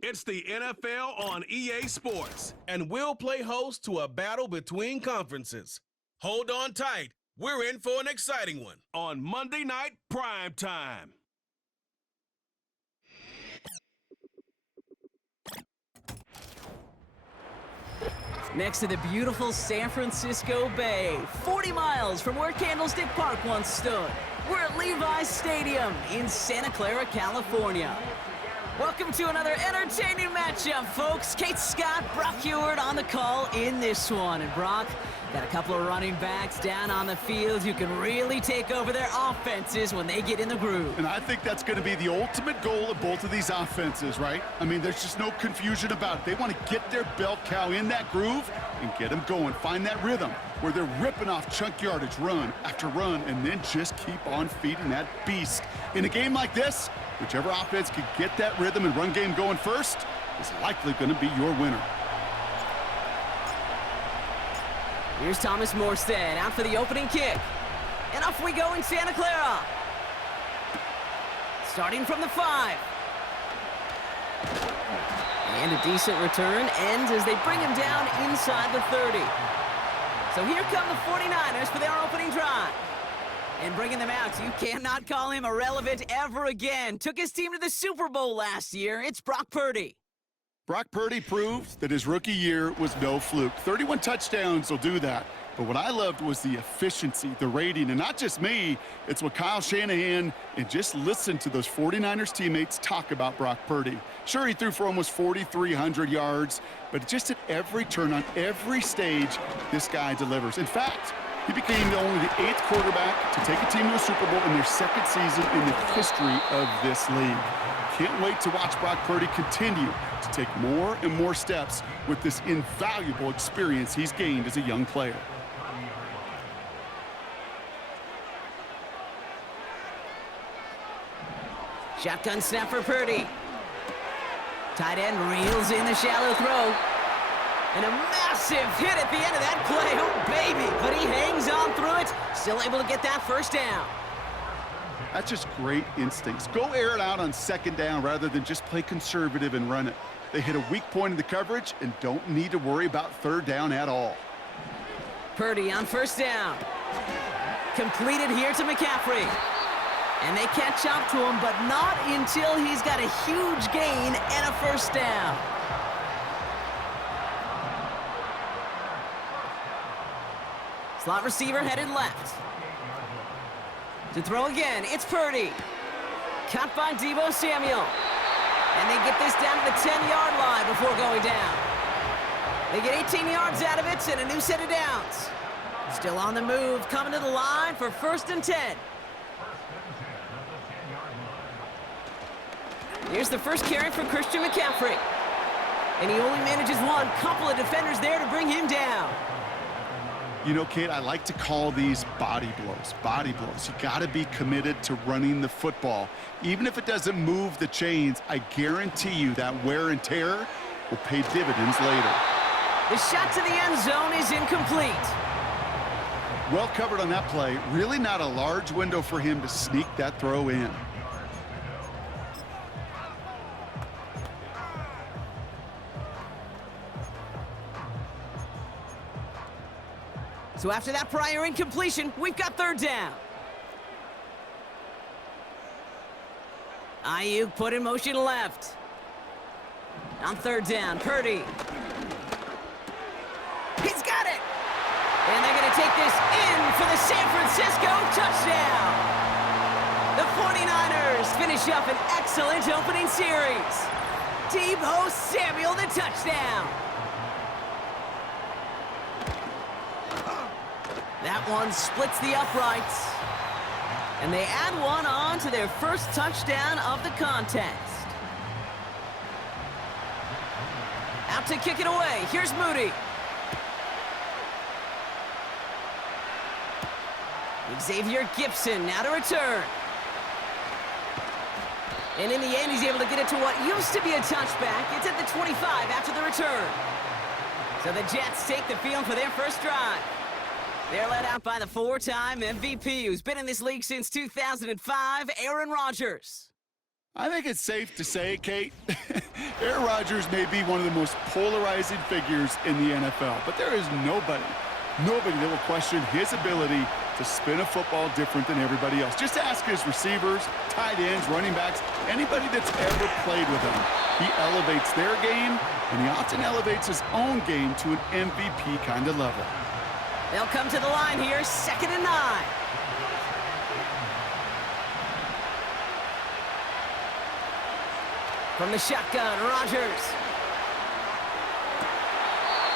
It's the NFL on EA Sports, and we'll play host to a battle between conferences. Hold on tight. We're in for an exciting one on Monday Night Prime Time. Next to the beautiful San Francisco Bay, 40 miles from where Candlestick Park once stood, we're at Levi's Stadium in Santa Clara, California. Welcome to another entertaining matchup, folks. Kate Scott, Brock Heward on the call in this one. And Brock, got a couple of running backs down on the field who can really take over their offenses when they get in the groove. And I think that's going to be the ultimate goal of both of these offenses, right? I mean, there's just no confusion about it. They want to get their bell cow in that groove and get them going. Find that rhythm where they're ripping off chunk yardage run after run and then just keep on feeding that beast. In a game like this, whichever offense can get that rhythm and run game going first is likely going to be your winner. Here's Thomas Morstead out for the opening kick. And off we go in Santa Clara. Starting from the 5. And a decent return ends as they bring him down inside the 30. So here come the 49ers for their opening drive. And bringing them out, you cannot call him irrelevant ever again. Took his team to the Super Bowl last year. It's Brock Purdy. Brock Purdy proved that his rookie year was no fluke. 31 touchdowns will do that. But what I loved was the efficiency, the rating, and not just me, it's what Kyle Shanahan and just listen to those 49ers teammates talk about Brock Purdy. Sure, he threw for almost 4,300 yards, but just at every turn, on every stage, this guy delivers. In fact, he became only the 8th quarterback to take a team to a Super Bowl in their 2nd season in the history of this league. Can't wait to watch Brock Purdy continue to take more and more steps with this invaluable experience he's gained as a young player. Shotgun snap for Purdy. Tight end reels in the shallow throw. And a massive hit at the end of that play. Oh, baby. But he hangs on through it. Still able to get that first down. That's just great instincts. Go air it out on 2nd down rather than just play conservative and run it. They hit a weak point in the coverage and don't need to worry about 3rd down at all. Purdy on 1st down. Completed here to McCaffrey. And they catch up to him, but not until he's got a huge gain and a 1st down. Slot receiver headed left. To throw again, it's Purdy. Caught by Deebo Samuel. And they get this down to the 10-yard line before going down. They get 18 yards out of it and a new set of downs. Still on the move, coming to the line for 1st and 10. Here's the first carry for Christian McCaffrey. And he only manages one. Couple of defenders there to bring him down. You know, Kate, I like to call these body blows. Body blows. You got to be committed to running the football. Even if it doesn't move the chains, I guarantee you that wear and tear will pay dividends later. The shot to the end zone is incomplete. Well covered on that play. Really not a large window for him to sneak that throw in. So after that prior incompletion, we've got 3rd down. Ayuk put in motion left. On 3rd down, Purdy. He's got it! And they're going to take this in for the San Francisco touchdown. The 49ers finish up an excellent opening series. Deebo Samuel, the touchdown. That one splits the uprights. And they add one on to their first touchdown of the contest. Out to kick it away. Here's Moody. Xavier Gibson now to return. And in the end, he's able to get it to what used to be a touchback. It's at the 25 after the return. So the Jets take the field for their first drive. They're led out by the 4-time MVP who's been in this league since 2005, Aaron Rodgers. I think it's safe to say, Kate, Aaron Rodgers may be one of the most polarizing figures in the NFL, but there is nobody that will question his ability to spin a football different than everybody else. Just ask his receivers, tight ends, running backs, anybody that's ever played with him. He elevates their game, and he often elevates his own game to an MVP kind of level. They'll come to the line here, 2nd and 9. From the shotgun, Rodgers.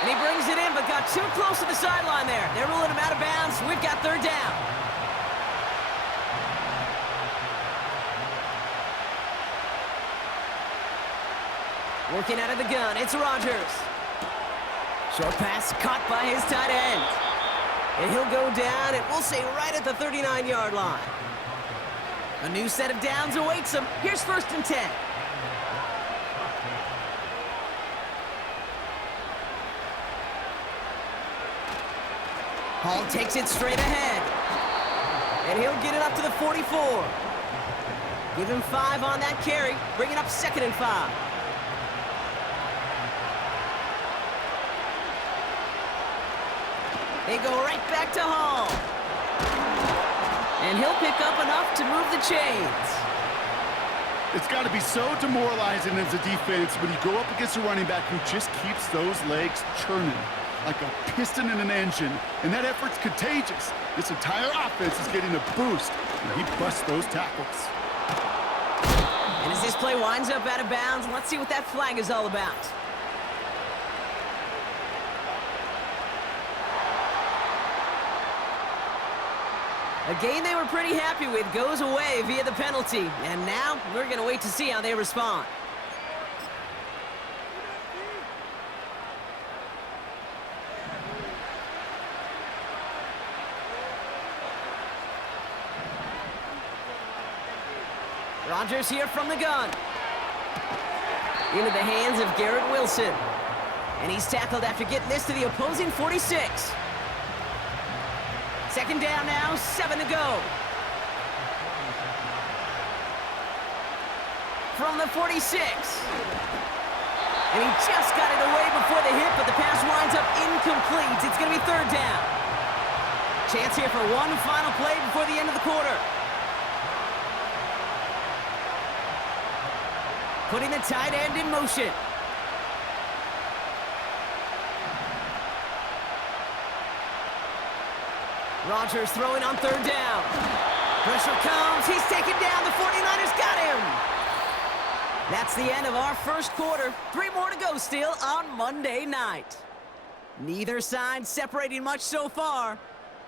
And he brings it in, but got too close to the sideline there. They're ruling him out of bounds. We've got 3rd down. Working out of the gun, it's Rodgers. Short pass caught by his tight end. And he'll go down, and we'll say right at the 39-yard line. A new set of downs awaits him. Here's 1st and 10. Hall takes it straight ahead. And he'll get it up to the 44. Give him 5 on that carry. Bring it up 2nd and 5. They go right back to Hall. And he'll pick up enough to move the chains. It's got to be so demoralizing as a defense when you go up against a running back who just keeps those legs churning like a piston in an engine, and that effort's contagious. This entire offense is getting a boost, and he busts those tackles. And as this play winds up out of bounds, let's see what that flag is all about. A game they were pretty happy with goes away via the penalty, and now we're going to wait to see how they respond. Rodgers here from the gun. Into the hands of Garrett Wilson. And he's tackled after getting this to the opposing 46. 2nd down now, 7 to go. From the 46. And he just got it away before the hit, but the pass winds up incomplete. It's going to be 3rd down. Chance here for one final play before the end of the quarter. Putting the tight end in motion. Rodgers throwing on 3rd down. Pressure comes. He's taken down. The 49ers got him. That's the end of our 1st quarter. 3 more to go still on Monday night. Neither side separating much so far.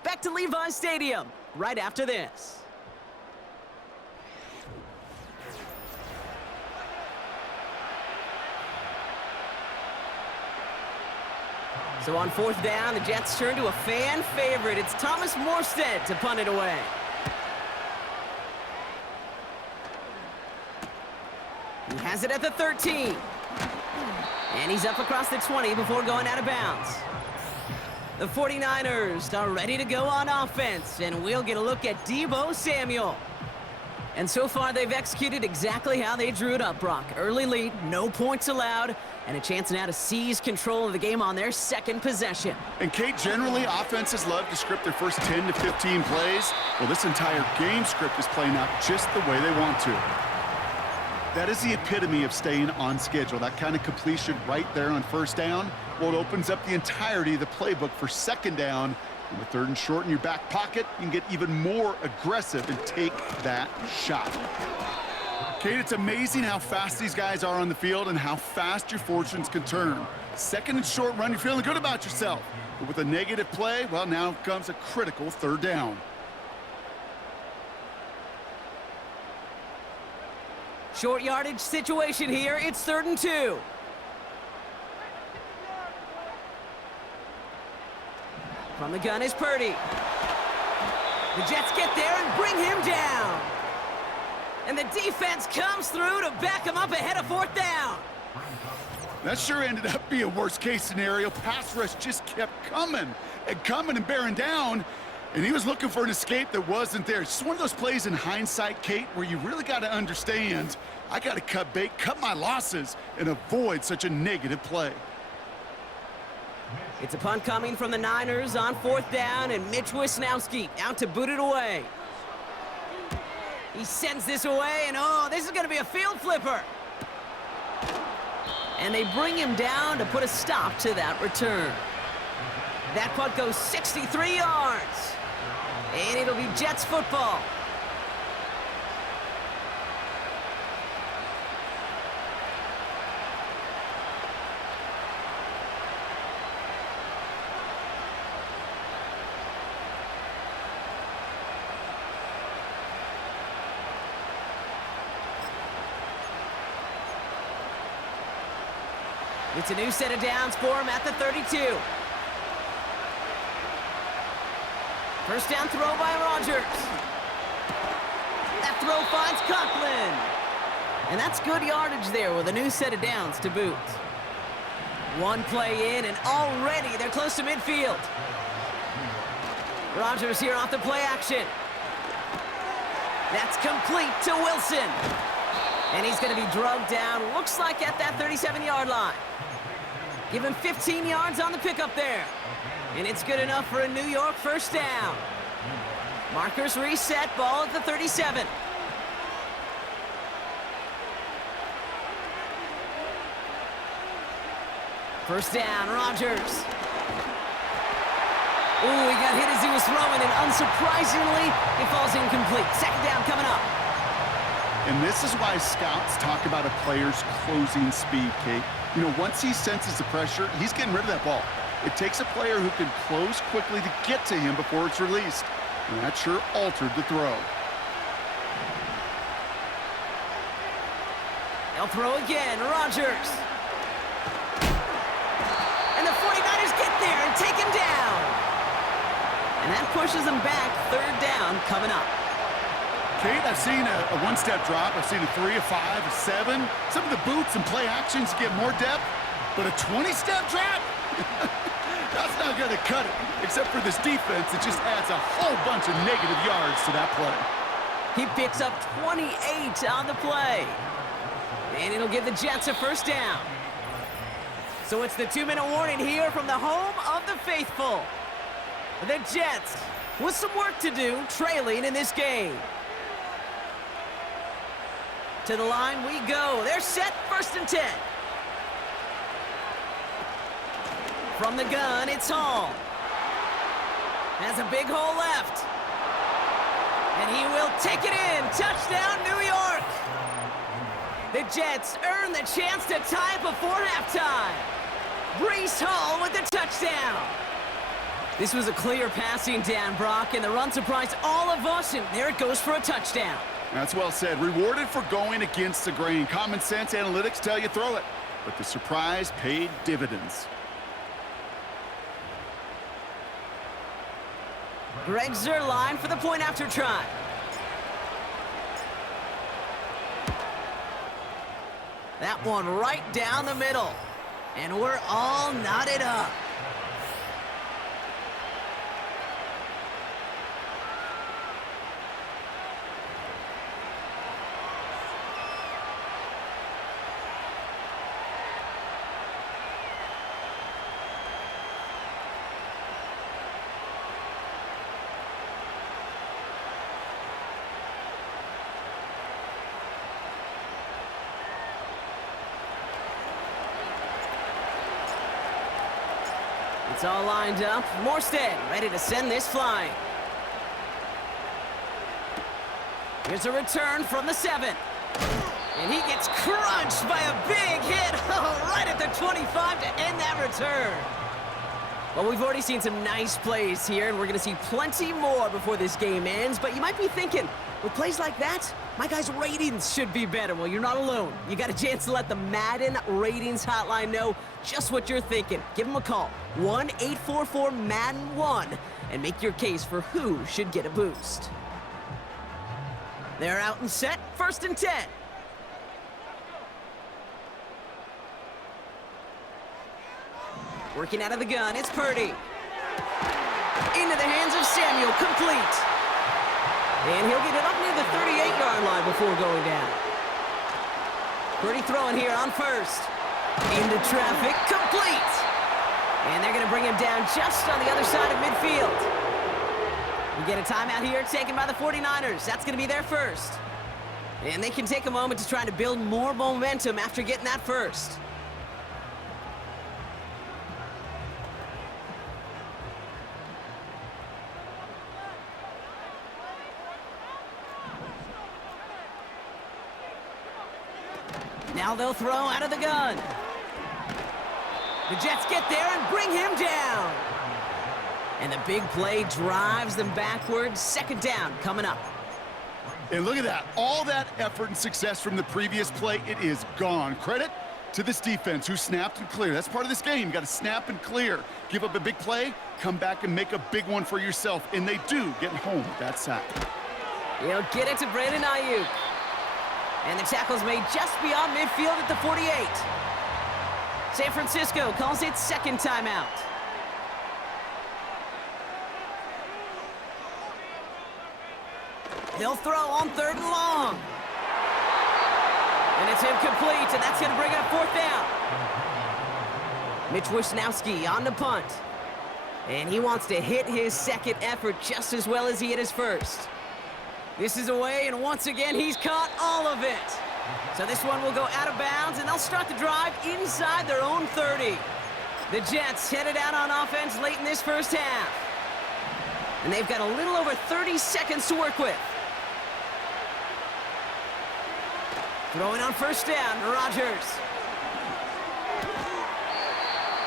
Back to Levi's Stadium right after this. So on 4th down, the Jets turn to a fan favorite. It's Thomas Morstead to punt it away. He has it at the 13. And he's up across the 20 before going out of bounds. The 49ers are ready to go on offense, and we'll get a look at Deebo Samuel. And so far, they've executed exactly how they drew it up, Brock. Early lead, no points allowed, and a chance now to seize control of the game on their 2nd possession. And Kate, generally, offenses love to script their first 10 to 15 plays. Well, this entire game script is playing out just the way they want to. That is the epitome of staying on schedule. That kind of completion right there on 1st down. Well, it opens up the entirety of the playbook for 2nd down. And with 3rd and short in your back pocket, you can get even more aggressive and take that shot. Kate, it's amazing how fast these guys are on the field and how fast your fortunes can turn. 2nd and short run, you're feeling good about yourself. But with a negative play, well, now comes a critical 3rd down. Short yardage situation here. It's 3rd and 2. From the gun is Purdy. The Jets get there and bring him down. And the defense comes through to back him up ahead of 4th down. That sure ended up being a worst-case scenario. Pass rush just kept coming and bearing down. And he was looking for an escape that wasn't there. It's just one of those plays in hindsight, Kate, where you really got to understand, I got to cut bait, cut my losses, and avoid such a negative play. It's a punt coming from the Niners on 4th down, and Mitch Wisnowski out to boot it away. He sends this away, and oh, this is going to be a field flipper. And they bring him down to put a stop to that return. That punt goes 63 yards. And it'll be Jets football. It's a new set of downs for him at the 32. First down throw by Rodgers. That throw finds Conklin. And that's good yardage there with a new set of downs to boot. One play in, and already they're close to midfield. Rodgers here off the play action. That's complete to Wilson. And he's going to be drugged down, looks like at that 37-yard line. Give him 15 yards on the pickup there. And it's good enough for a New York first down. Markers reset, ball at the 37. First down, Rodgers. Ooh, he got hit as he was throwing, and unsurprisingly, it falls incomplete. Second down coming up. And this is why scouts talk about a player's closing speed, Kate. You know, once he senses the pressure, he's getting rid of that ball. It takes a player who can close quickly to get to him before it's released. And that sure altered the throw. They'll throw again, Rodgers. And the 49ers get there and take him down. And that pushes them back. Third down coming up. Kate, I've seen a one-step drop. I've seen a 3, a 5, a 7. Some of the boots and play actions get more depth. But a 20-step drop? That's not going to cut it. Except for this defense, it just adds a whole bunch of negative yards to that play. He picks up 28 on the play. And it'll give the Jets a first down. So it's the 2-minute warning here from the home of the faithful. The Jets with some work to do, trailing in this game. To the line we go. They're set, 1st and 10. From the gun, it's Hall. Has a big hole left. And he will take it in. Touchdown, New York. The Jets earn the chance to tie before halftime. Breece Hall with the touchdown. This was a clear passing down, Brock, and the run surprised all of us, and there it goes for a touchdown. That's well said. Rewarded for going against the grain. Common sense analytics tell you throw it. But the surprise paid dividends. Greg Zuerlein for the point after try. That one right down the middle. And we're all knotted up. It's all lined up. Morstead ready to send this flying. Here's a return from the 7. And he gets crunched by a big hit right at the 25 to end that return. Well, we've already seen some nice plays here, and we're going to see plenty more before this game ends. But you might be thinking, with plays like that, my guys' ratings should be better. Well, you're not alone. You got a chance to let the Madden ratings hotline know just what you're thinking. Give them a call, 1-844-MADDEN-1, and make your case for who should get a boost. They're out and set, 1st and 10. Working out of the gun, it's Purdy. Into the hands of Samuel, complete. And he'll get it up near the 38-yard line before going down. Pretty throwing here on first. Into traffic, complete. And they're going to bring him down just on the other side of midfield. We get a timeout here taken by the 49ers. That's going to be their first. And they can take a moment to try to build more momentum after getting that first. Now they'll throw out of the gun. The Jets get there and bring him down. And the big play drives them backwards. Second down coming up. And look at that. All that effort and success from the previous play, it is gone. Credit to this defense who snapped and cleared. That's part of this game. You got to snap and clear. Give up a big play, come back and make a big one for yourself. And they do get home with that sack. He'll get it to Brandon Ayuk. And the tackle's made just beyond midfield at the 48. San Francisco calls it second timeout. They'll throw on third and long. And it's incomplete, and that's going to bring up fourth down. Mitch Wisnowski on the punt. And he wants to hit his second effort just as well as he hit his first. This is away, and once again, he's caught all of it. So this one will go out of bounds, and they'll start the drive inside their own 30. The Jets headed out on offense late in this first half. And they've got a little over 30 seconds to work with. Throwing on first down, Rodgers.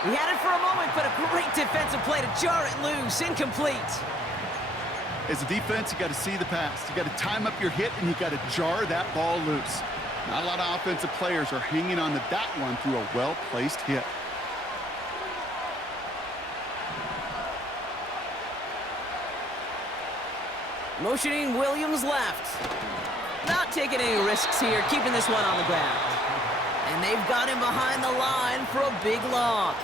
He had it for a moment, but a great defensive play to jar it loose. Incomplete. As a defense, you got to see the pass. You got to time up your hit, and you got to jar that ball loose. Not a lot of offensive players are hanging on to that one through a well-placed hit. Motioning Williams left. Not taking any risks here, keeping this one on the ground. And they've got him behind the line for a big loss.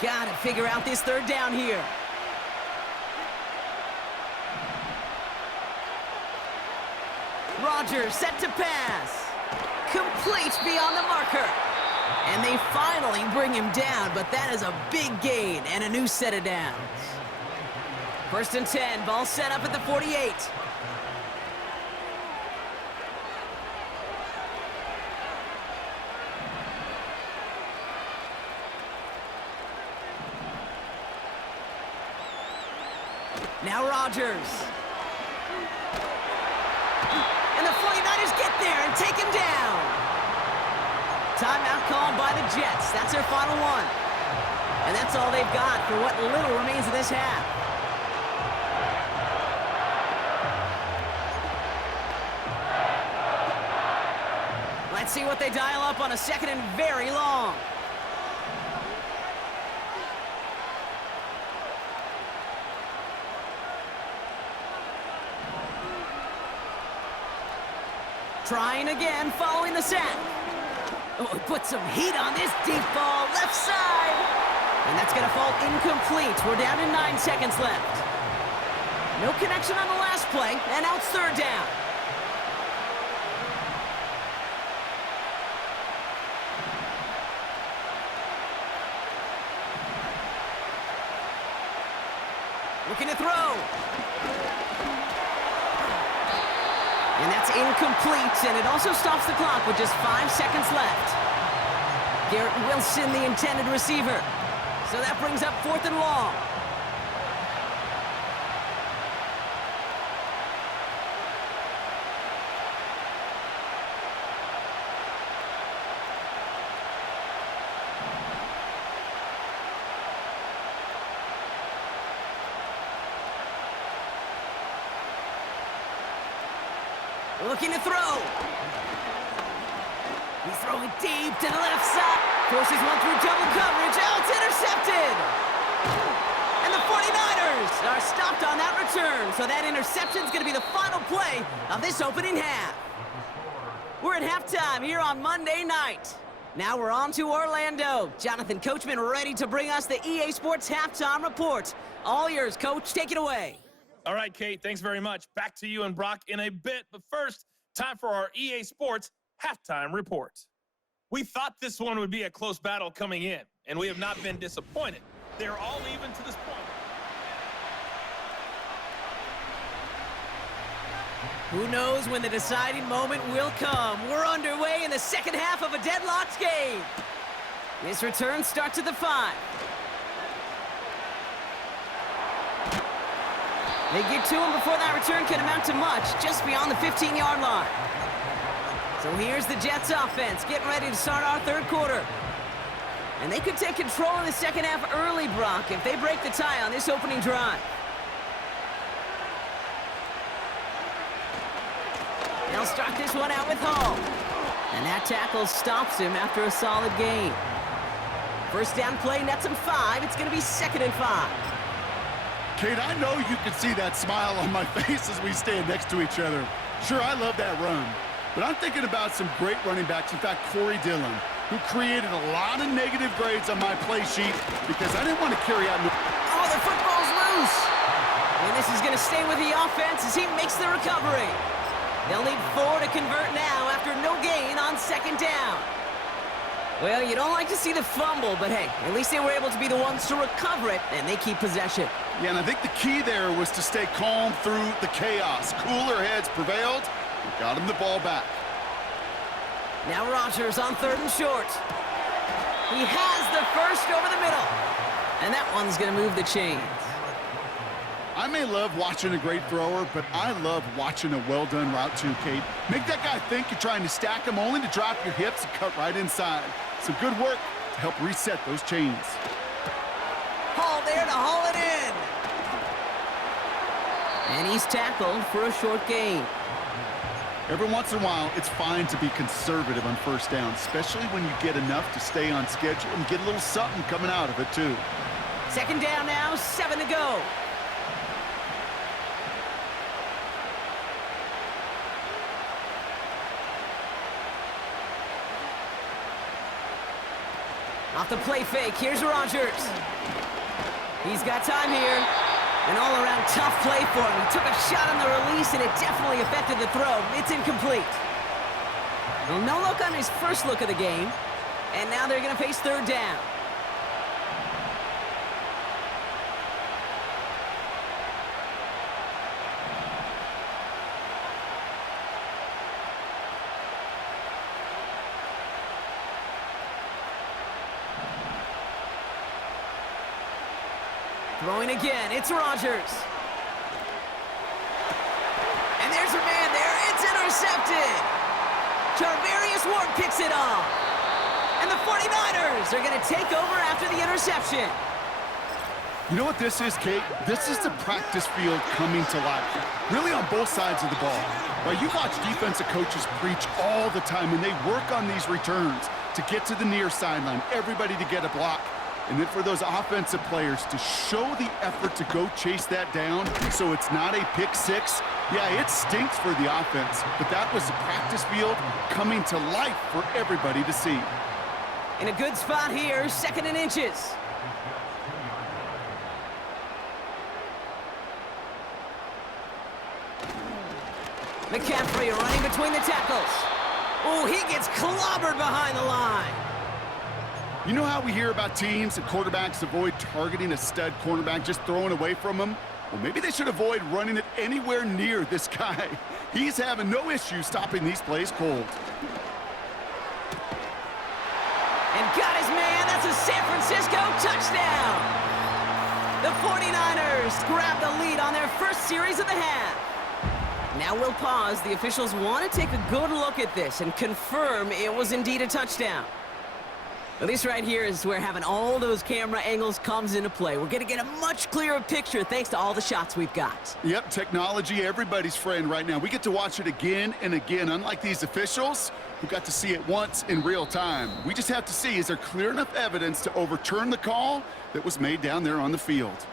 Got to figure out this third down here. Rodgers set to pass. Complete beyond the marker. And they finally bring him down, but that is a big gain and a new set of downs. First and 10, ball set up at the 48. Now Rodgers. And the 49ers get there and take him down. Timeout called by the Jets. That's their final one. And that's all they've got for what little remains of this half. Let's see what they dial up on a second and very long. Trying again following the sack. Oh, put some heat on this deep ball, left side. And that's going to fall incomplete. We're down to 9 seconds left. No connection on the last play, and now it's third down. Looking to throw. And that's incomplete, and it also stops the clock with just 5 seconds left. Garrett Wilson, the intended receiver. So that brings up fourth and long. Looking to throw. He's throwing deep to the left side. Forces one through double coverage. Oh, it's intercepted. And the 49ers are stopped on that return. So that interception's going to be the final play of this opening half. We're at halftime here on Monday night. Now we're on to Orlando. Jonathan Coachman ready to bring us the EA Sports Halftime Report. All yours, Coach. Take it away. All right, Kate, thanks very much. Back to you and Brock in a bit. But first, time for our EA Sports Halftime Report. We thought this one would be a close battle coming in, and we have not been disappointed. They're all even to this point. Who knows when the deciding moment will come? We're underway in the second half of a deadlocked game. This return starts at the 5. They get to him before that return can amount to much, just beyond the 15-yard line. So here's the Jets offense, getting ready to start our third quarter. And they could take control in the second half early, Brock, if they break the tie on this opening drive. They'll start this one out with Hall. And that tackle stops him after a solid gain. First down play nets him 5. It's going to be 2nd and 5. Kate, I know you can see that smile on my face as we stand next to each other. Sure, I love that run. But I'm thinking about some great running backs. In fact, Corey Dillon, who created a lot of negative grades on my play sheet because I didn't want to carry out... Oh, the football's loose. And this is going to stay with the offense as he makes the recovery. They'll need 4 to convert now after no gain on 2nd down. Well, you don't like to see the fumble, but hey, at least they were able to be the ones to recover it, and they keep possession. Yeah, and I think the key there was to stay calm through the chaos. Cooler heads prevailed and got him the ball back. Now Rodgers on 3rd and short. He has the first over the middle. And that one's going to move the chains. I may love watching a great thrower, but I love watching a well-done route too, Kate. Make that guy think you're trying to stack him only to drop your hips and cut right inside. Some good work to help reset those chains. Hall there to haul it in. And he's tackled for a short gain. Every once in a while, it's fine to be conservative on first down, especially when you get enough to stay on schedule and get a little something coming out of it too. 2nd down now, 7 to go. Off the play fake, here's Rodgers. He's got time here. An all-around tough play for him. He took a shot on the release, and it definitely affected the throw. It's incomplete. Well, no look on his first look of the game. And now they're going to face 3rd down. Throwing again, it's Rodgers. And there's a man there, it's intercepted. Charvarius Ward picks it off. And the 49ers are going to take over after the interception. You know what this is, Kate? This is the practice field coming to life. Really on both sides of the ball. Right, you watch defensive coaches preach all the time, and they work on these returns to get to the near sideline, everybody to get a block. And then for those offensive players to show the effort to go chase that down so it's not a pick six. Yeah, it stinks for the offense, but that was the practice field coming to life for everybody to see. In a good spot here, 2nd and inches. McCaffrey running between the tackles. Oh, he gets clobbered behind the line. You know how we hear about teams and quarterbacks avoid targeting a stud cornerback, just throwing away from him? Well, maybe they should avoid running it anywhere near this guy. He's having no issue stopping these plays cold. And got his man. That's a San Francisco touchdown. The 49ers grab the lead on their first series of the half. Now we'll pause. The officials want to take a good look at this and confirm it was indeed a touchdown. Well, this right here is where having all those camera angles comes into play. We're going to get a much clearer picture thanks to all the shots we've got. Yep, technology, everybody's friend right now. We get to watch it again and again, unlike these officials who got to see it once in real time. We just have to see, is there clear enough evidence to overturn the call that was made down there on the field?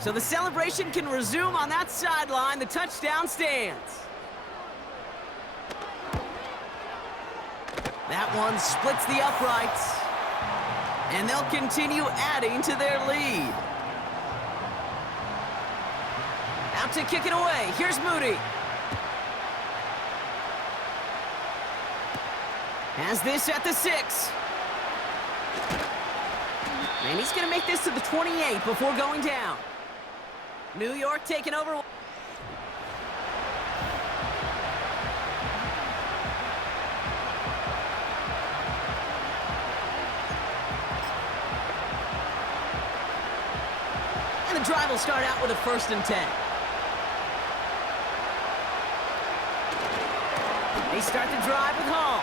So the celebration can resume on that sideline. The touchdown stands. That one splits the uprights. And they'll continue adding to their lead. Out to kick it away. Here's Moody. Has this at the 6. And he's going to make this to the 28 before going down. New York taking over. And the drive will start out with a 1st and 10. They start the drive with Hall.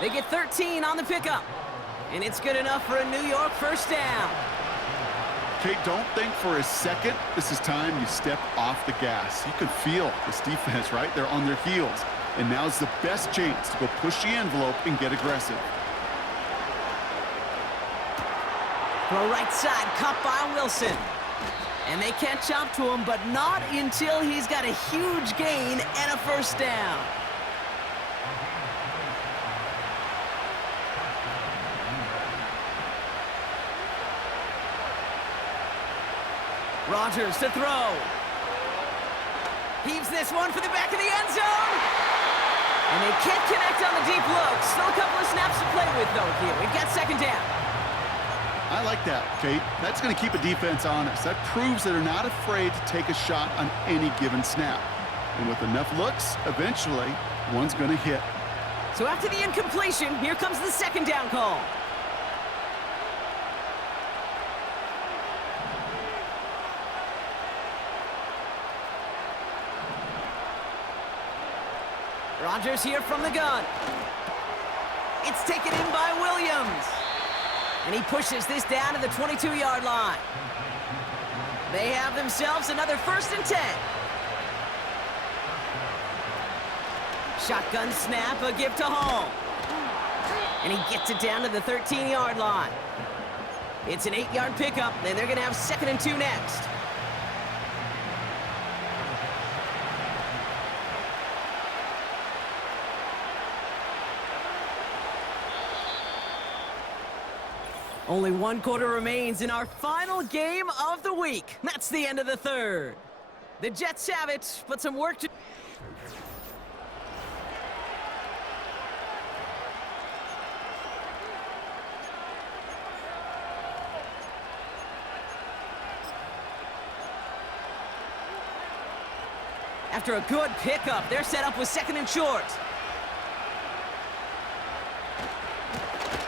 They get 13 on the pickup. And it's good enough for a New York 1st down. Kate, don't think for a second this is time you step off the gas. You can feel this defense, right? They're on their heels. And now's the best chance to go push the envelope and get aggressive. Throw right side, caught by Wilson. And they catch up to him, but not until he's got a huge gain and a 1st down. Rodgers to throw. Heaves this one for the back of the end zone. And they can't connect on the deep look. Still a couple of snaps to play with, though, here. We've got 2nd down. I like that, Kate. That's going to keep a defense honest. That proves that they're not afraid to take a shot on any given snap. And with enough looks, eventually, one's going to hit. So after the incompletion, here comes the 2nd down call. Rodgers here from the gun. It's taken in by Williams. And he pushes this down to the 22-yard line. They have themselves another 1st and 10. Shotgun snap, a give to Hall. And he gets it down to the 13-yard line. It's an 8-yard pickup, and they're going to have 2nd and 2 next. Only 1 quarter remains in our final game of the week. That's the end of the 3rd. The Jets have it, but some work to... After a good pickup, they're set up with 2nd and short.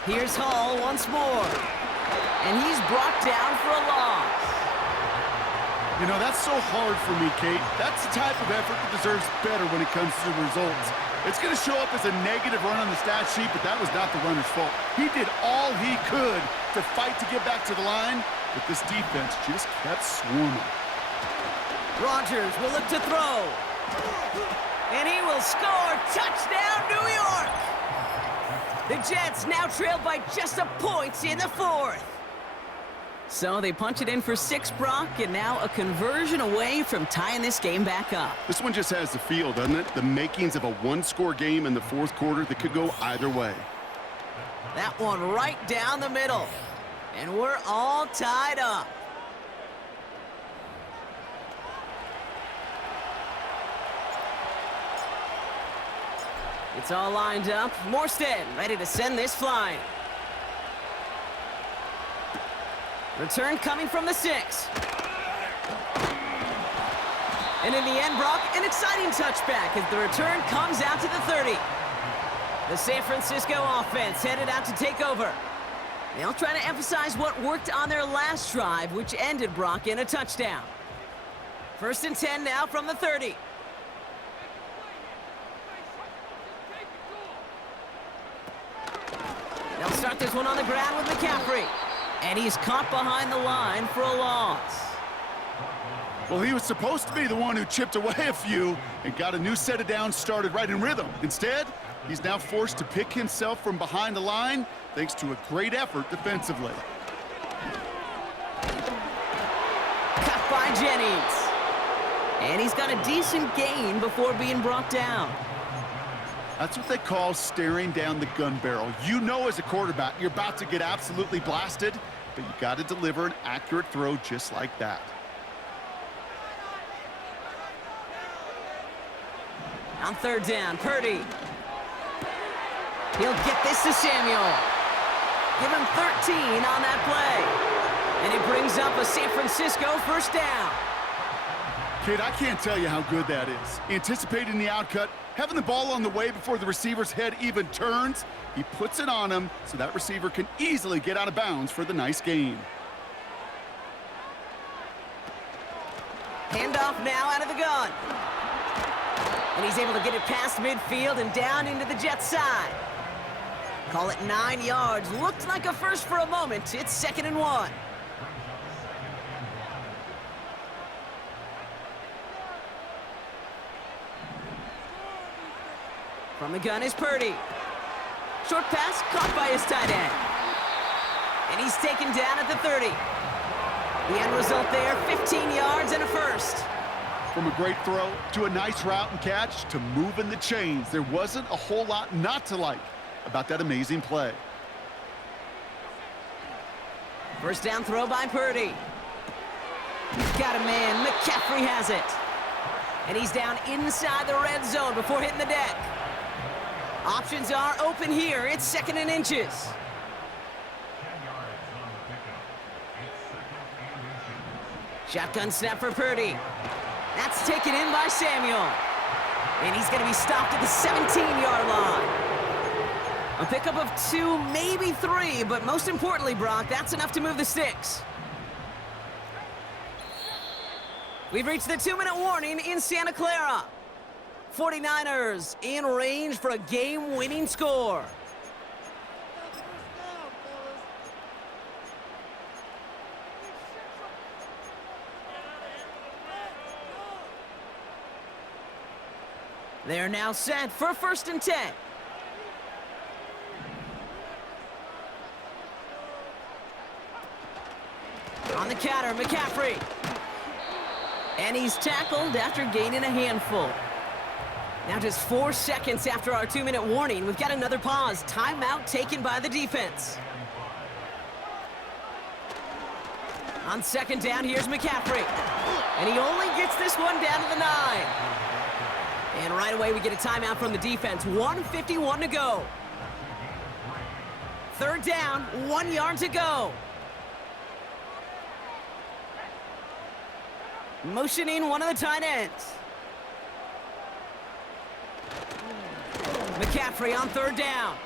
Here's Hall once more. And he's brought down for a loss. You know, that's so hard for me, Kate. That's the type of effort that deserves better when it comes to the results. It's going to show up as a negative run on the stat sheet, but that was not the runner's fault. He did all he could to fight to get back to the line, but this defense just kept swarming. Rodgers will look to throw. And he will score. Touchdown, New York! The Jets now trail by just a point in the 4th. So they punch it in for 6, Brock, and now a conversion away from tying this game back up. This one just has the feel, doesn't it? The makings of a 1-score game in the 4th quarter that could go either way. That one right down the middle. And we're all tied up. It's all lined up. Morstead ready to send this flying. Return coming from the 6. And in the end, Brock, an exciting touchback as the return comes out to the 30. The San Francisco offense headed out to take over. They'll try to emphasize what worked on their last drive, which ended, Brock, in a touchdown. 1st and 10 now from the 30. They'll start this one on the ground with McCaffrey. And he's caught behind the line for a loss. Well, he was supposed to be the one who chipped away a few and got a new set of downs started right in rhythm. Instead, he's now forced to pick himself from behind the line thanks to a great effort defensively. Cut by Jennings. And he's got a decent gain before being brought down. That's what they call staring down the gun barrel. You know as a quarterback, you're about to get absolutely blasted, but you got to deliver an accurate throw just like that. On third down, Purdy. He'll get this to Samuel. Give him 13 on that play. And it brings up a San Francisco first down. Kid, I can't tell you how good that is. Anticipating the outcut, having the ball on the way before the receiver's head even turns, he puts it on him so that receiver can easily get out of bounds for the nice gain. Handoff now out of the gun. And he's able to get it past midfield and down into the Jets side. Call it 9 yards. Looked like a first for a moment. It's 2nd and 1. From the gun is Purdy. Short pass caught by his tight end. And he's taken down at the 30. The end result there, 15 yards and a first. From a great throw to a nice route and catch to moving the chains, there wasn't a whole lot not to like about that amazing play. First down throw by Purdy. He's got a man. McCaffrey has it. And he's down inside the red zone before hitting the deck. Options are open here. It's 2nd and inches. Shotgun snap for Purdy. That's taken in by Samuel. And he's going to be stopped at the 17-yard line. A pickup of 2, maybe 3, but most importantly, Brock, that's enough to move the sticks. We've reached the 2-minute warning in Santa Clara. 49ers in range for a game-winning score. They're now set for 1st and 10. On the counter, McCaffrey. And he's tackled after gaining a handful. Now just 4 seconds after our 2-minute warning, we've got another pause. Timeout taken by the defense. On 2nd down, here's McCaffrey. And he only gets this one down to the 9. And right away, we get a timeout from the defense. 1:51 to go. 3rd down, 1 yard to go. Motioning one of the tight ends. McCaffrey on 3rd down.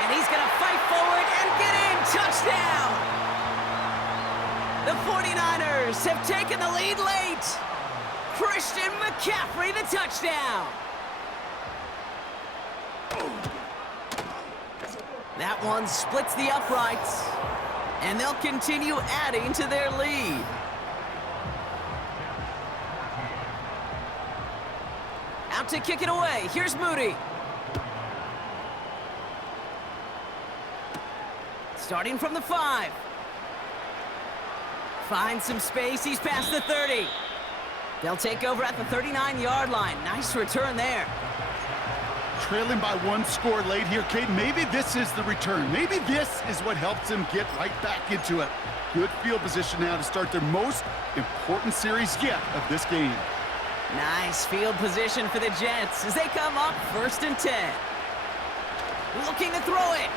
And he's going to fight forward and get in. Touchdown! The 49ers have taken the lead late. Christian McCaffrey, the touchdown. That one splits the uprights. And they'll continue adding to their lead. Out to kick it away. Here's Moody. Starting from the 5. Finds some space. He's past the 30. They'll take over at the 39-yard line. Nice return there. Trailing by 1 score late here, Cade. Maybe this is the return. Maybe this is what helps them get right back into it. Good field position now to start their most important series yet of this game. Nice field position for the Jets as they come up 1st and 10. Looking to throw it.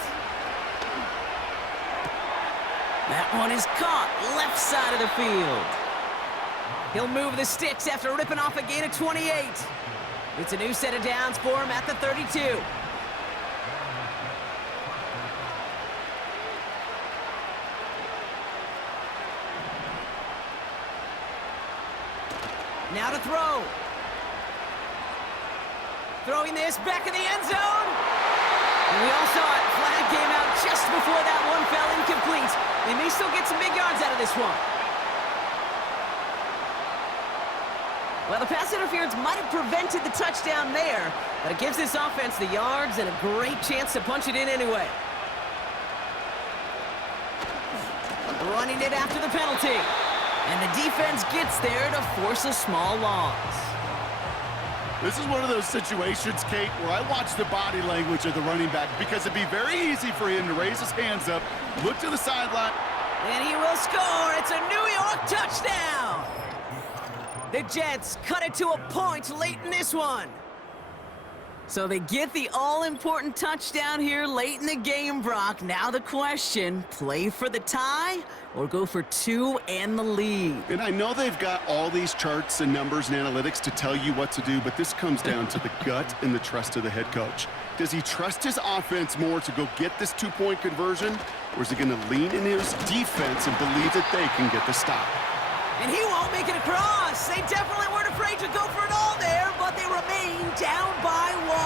That one is caught left side of the field. He'll move the sticks after ripping off a gain of 28. It's a new set of downs for him at the 32. Now to throw. Throwing this back in the end zone. And we all saw it. Flag came out just before that one fell incomplete. They may still get some big yards out of this one. Well, the pass interference might have prevented the touchdown there, but it gives this offense the yards and a great chance to punch it in anyway. Running it after the penalty. And the defense gets there to force a small loss. This is one of those situations, Kate, where I watch the body language of the running back because it'd be very easy for him to raise his hands up, look to the sideline. And he will score. It's a New York touchdown. The Jets cut it to a point late in this one. So they get the all-important touchdown here late in the game, Brock. Now the question, play for the tie or go for 2 and the lead? And I know they've got all these charts and numbers and analytics to tell you what to do, but this comes down to the gut and the trust of the head coach. Does he trust his offense more to go get this 2-point conversion, or is he going to lean in his defense and believe that they can get the stop? And he won't make it across. They definitely weren't afraid to go for it all there, but they remain down by 1.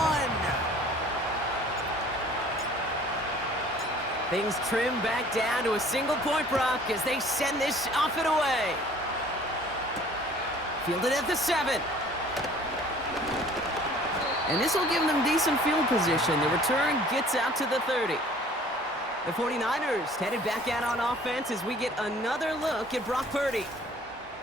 Things trim back down to a single point, Brock, as they send this off and away. Fielded at the 7. And this will give them decent field position. The return gets out to the 30. The 49ers headed back out on offense as we get another look at Brock Purdy.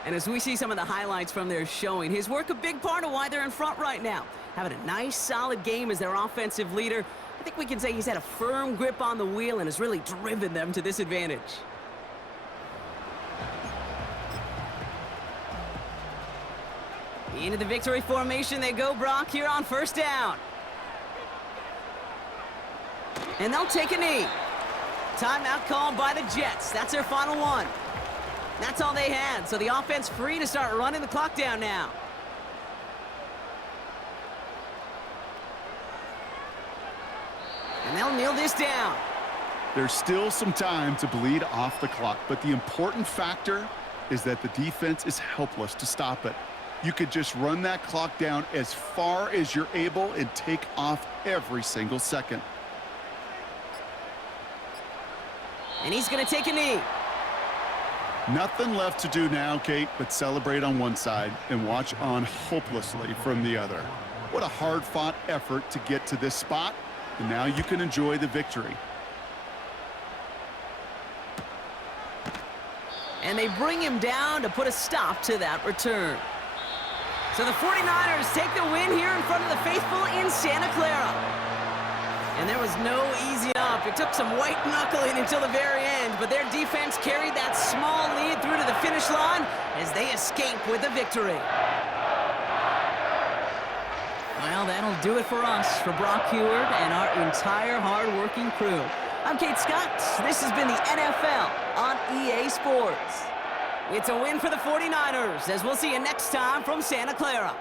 And as we see some of the highlights from their showing, his work a big part of why they're in front right now. Having a nice, solid game as their offensive leader. I think we can say he's had a firm grip on the wheel and has really driven them to this advantage. Into the victory formation they go, Brock, here on first down. And they'll take a knee. Timeout called by the Jets. That's their final one. That's all they had, so the offense free to start running the clock down now. And they'll kneel this down. There's still some time to bleed off the clock, but the important factor is that the defense is helpless to stop it. You could just run that clock down as far as you're able and take off every single second. And he's going to take a knee. Nothing left to do now, Kate, but celebrate on one side and watch on hopelessly from the other. What a hard-fought effort to get to this spot, and now you can enjoy the victory. And they bring him down to put a stop to that return. So the 49ers take the win here in front of the faithful in Santa Clara. And there was no easy up. It took some white knuckling until the very end, but their defense carried that small lead through to the finish line as they escape with the victory. Well, that'll do it for us, for Brock Heward and our entire hard-working crew. I'm Kate Scott. This has been the NFL on EA Sports. It's a win for the 49ers, as we'll see you next time from Santa Clara.